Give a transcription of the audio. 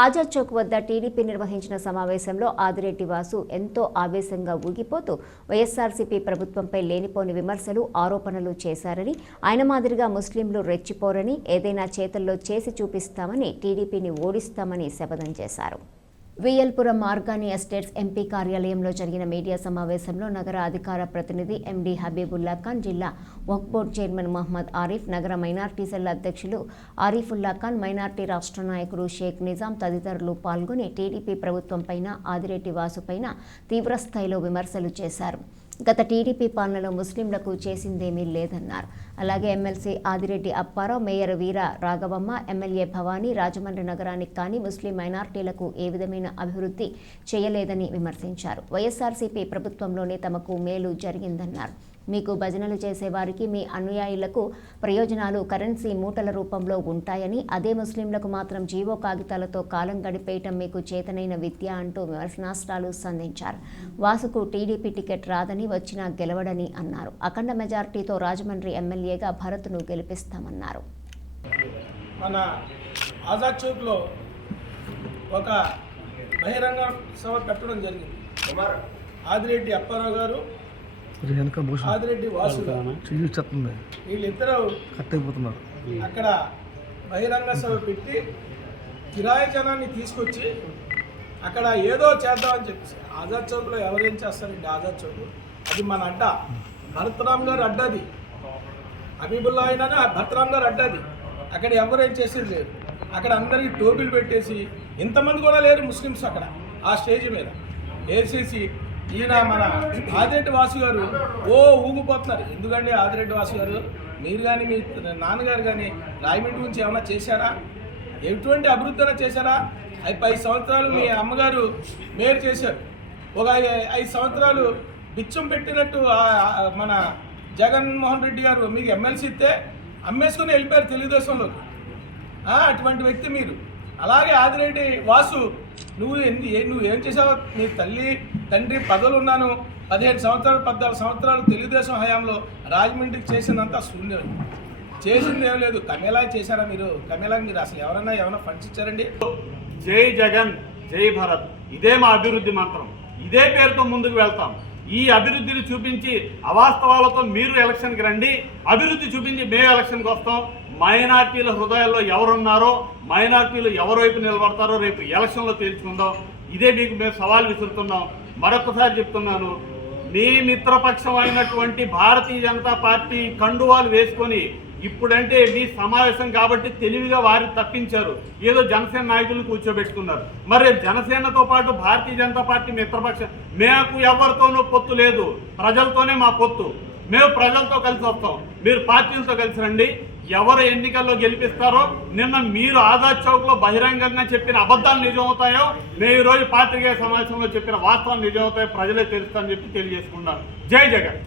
ఆజాద్ చౌక్ వద్ద టీడీపీ నిర్వహించిన సమావేశంలో ఆదిరెడ్డి వాసు ఎంతో ఆవేశంగా ఊగిపోతూ వైఎస్ఆర్సీపీ ప్రభుత్వంపై లేనిపోని విమర్శలు, ఆరోపణలు చేశారని, ఆయన మాదిరిగా ముస్లింలు రెచ్చిపోరని, ఏదైనా చేతల్లో చేసి చూపిస్తామని, టీడీపీని ఓడిస్తామని శపథం చేశారు. విఎల్పురం మార్గాని ఎస్టేట్స్ ఎంపీ కార్యాలయంలో జరిగిన మీడియా సమావేశంలో నగర అధికార ప్రతినిధి ఎండి హబీబుల్లా ఖాన్, జిల్లా వక్ఫ్ బోర్డు చైర్మన్ మహమ్మద్ ఆరిఫ్, నగర మైనార్టీ సెల్ అధ్యక్షులు ఆరిఫుల్లా ఖాన్, మైనార్టీ రాష్ట్ర నాయకుడు షేక్ నిజాం తదితరులు పాల్గొని టీడీపీ ప్రభుత్వంపైన, ఆదిరెడ్డి వాసుపైన తీవ్రస్థాయిలో విమర్శలు చేశారు. గత టీడీపీ పాలనలో ముస్లింలకు చేసిందేమీ లేదన్నారు. అలాగే ఎమ్మెల్సీ ఆదిరెడ్డి అప్పారావు, మేయర్ వీర రాఘవమ్మ, ఎమ్మెల్యే భవానీ రాజమండ్రి నగరానికి కానీ ముస్లిం మైనార్టీలకు ఏ విధమైన అభివృద్ధి చేయలేదని విమర్శించారు. వైఎస్ఆర్సీపీ ప్రభుత్వంలోనే తమకు మేలు జరిగిందన్నారు. మీకు భజనలు చేసేవారికి, మీ అనుయాయులకు ప్రయోజనాలు కరెన్సీ మూటల రూపంలో ఉంటాయని, అదే ముస్లింలకు మాత్రం జీవో కాగితాలతో కాలం గడిపేయటం మీకు చేతనైన విద్య అంటూ విమర్శనాస్త్రాలు సంధించారు. వాసుకు టీడీపీ టికెట్ రాదని, వచ్చినా గెలవడని అన్నారు. అఖండ మెజార్టీతో రాజమండ్రి ఎమ్మెల్యేగా భరత్ను గెలిపిస్తామన్నారు. మన ఆజాద్ చౌక్లో ఒక బహిరంగ సభ పెట్టడం జరిగింది. ఆదిరెడ్డి అప్పారావు గారు, ఆదిరెడ్డి వాసు వీళ్ళిద్దరూ అక్కడ బహిరంగ సభ పెట్టి కిరాయి జనాన్ని తీసుకొచ్చి అక్కడ ఏదో చేద్దామని చెప్పేసి, ఆజాద్ చౌక్లో ఎవరేం చేస్తారండి? ఆజాద్ చౌక్ అది మన అడ్డ, భరతరామ్ గారు అడ్డది, హబీబుల్లా అయినా భరతరామ్ గారు అడ్డది. అక్కడ ఎవరేం చేసేది లేదు. అక్కడ అందరికీ టోబీలు పెట్టేసి, ఇంతమంది కూడా లేరు ముస్లిమ్స్ అక్కడ ఆ స్టేజ్ మీద వేసేసి, ఈయన మన ఆదిరెడ్డి వాసు గారు ఊగిపోతున్నారు. ఎందుకంటే ఆదిరెడ్డి వాసు గారు, మీరు కానీ మీ నాన్నగారు కానీ రాయమండ్రి గురించి ఏమైనా చేశారా? ఎటువంటి అభివృద్ధి చేశారా? 5 సంవత్సరాలు మీ అమ్మగారు మేయర్ చేశారు. ఒక 5 సంవత్సరాలు బిచ్చం పెట్టినట్టు మన జగన్మోహన్ రెడ్డి గారు మీకు ఎమ్మెల్సీ ఇస్తే అమ్మేసుకుని వెళ్ళిపోయారు తెలుగుదేశంలోకి. అటువంటి వ్యక్తి మీరు. అలాగే ఆదిరెడ్డి వాసు, నువ్వేం చేసావు? నీ తల్లి తండ్రి పదవులు ఉన్నాను, 15 సంవత్సరాలు 14 సంవత్సరాలు తెలుగుదేశం హయాంలో రాజమండ్రికి చేసిందంతా శూన్యం. చేసింది ఏం లేదు. కమేలా చేశారా మీరు? కమేలా మీరు అసలు ఏమైనా ఫండ్స్ ఇచ్చారండి? జై జగన్, జై భారత్, ఇదే మా అభివృద్ధి మంత్రం. ఇదే పేరుతో ముందుకు వెళ్తాం. ఈ అభివృద్ధిని చూపించి అవాస్తవాలతో మీరు ఎలక్షన్కి రండి, అభివృద్ధి చూపించి మేము ఎలక్షన్కి వస్తాం. మైనార్టీల హృదయాల్లో ఎవరున్నారో, మైనార్టీలు ఎవరి వైపు నిలబడతారో రేపు ఎలక్షన్లో తేల్చుకుందాం. ఇదే మీకు మేము సవాల్ విసురుతున్నాం. మరొకసారి చెప్తున్నాను, మీ మిత్రపక్షం అయినటువంటి భారతీయ జనతా పార్టీ కండువాలు వేసుకొని ఇప్పుడంటే మీ సమావేశం కాబట్టి తెలివిగా వారిని తప్పించారు, ఏదో జనసేన నాయకులను కూర్చోబెట్టుకున్నారు. మరి జనసేనతో పాటు భారతీయ జనతా పార్టీ మిత్రపక్షం, మేము ఎవరితోనూ పొత్తు లేదు, ప్రజలతోనే మా పొత్తు. మేము ప్రజలతో కలిసి వస్తాం, మీరు పార్టీలతో కలిసి రండి. ఎవరు ఎన్నికల్లో గెలిపిస్తారో, నిన్న మీరు ఆజాద్ చౌక్లో బహిరంగంగా చెప్పిన అబద్ధాలు నిజమవుతాయో, మేము ఈరోజు పాత్రికేయ సమావేశంలో చెప్పిన వాస్తవాలు నిజమవుతాయో ప్రజలే తెలుస్తారని చెప్పి తెలియజేసుకున్నాను. జై జగన్.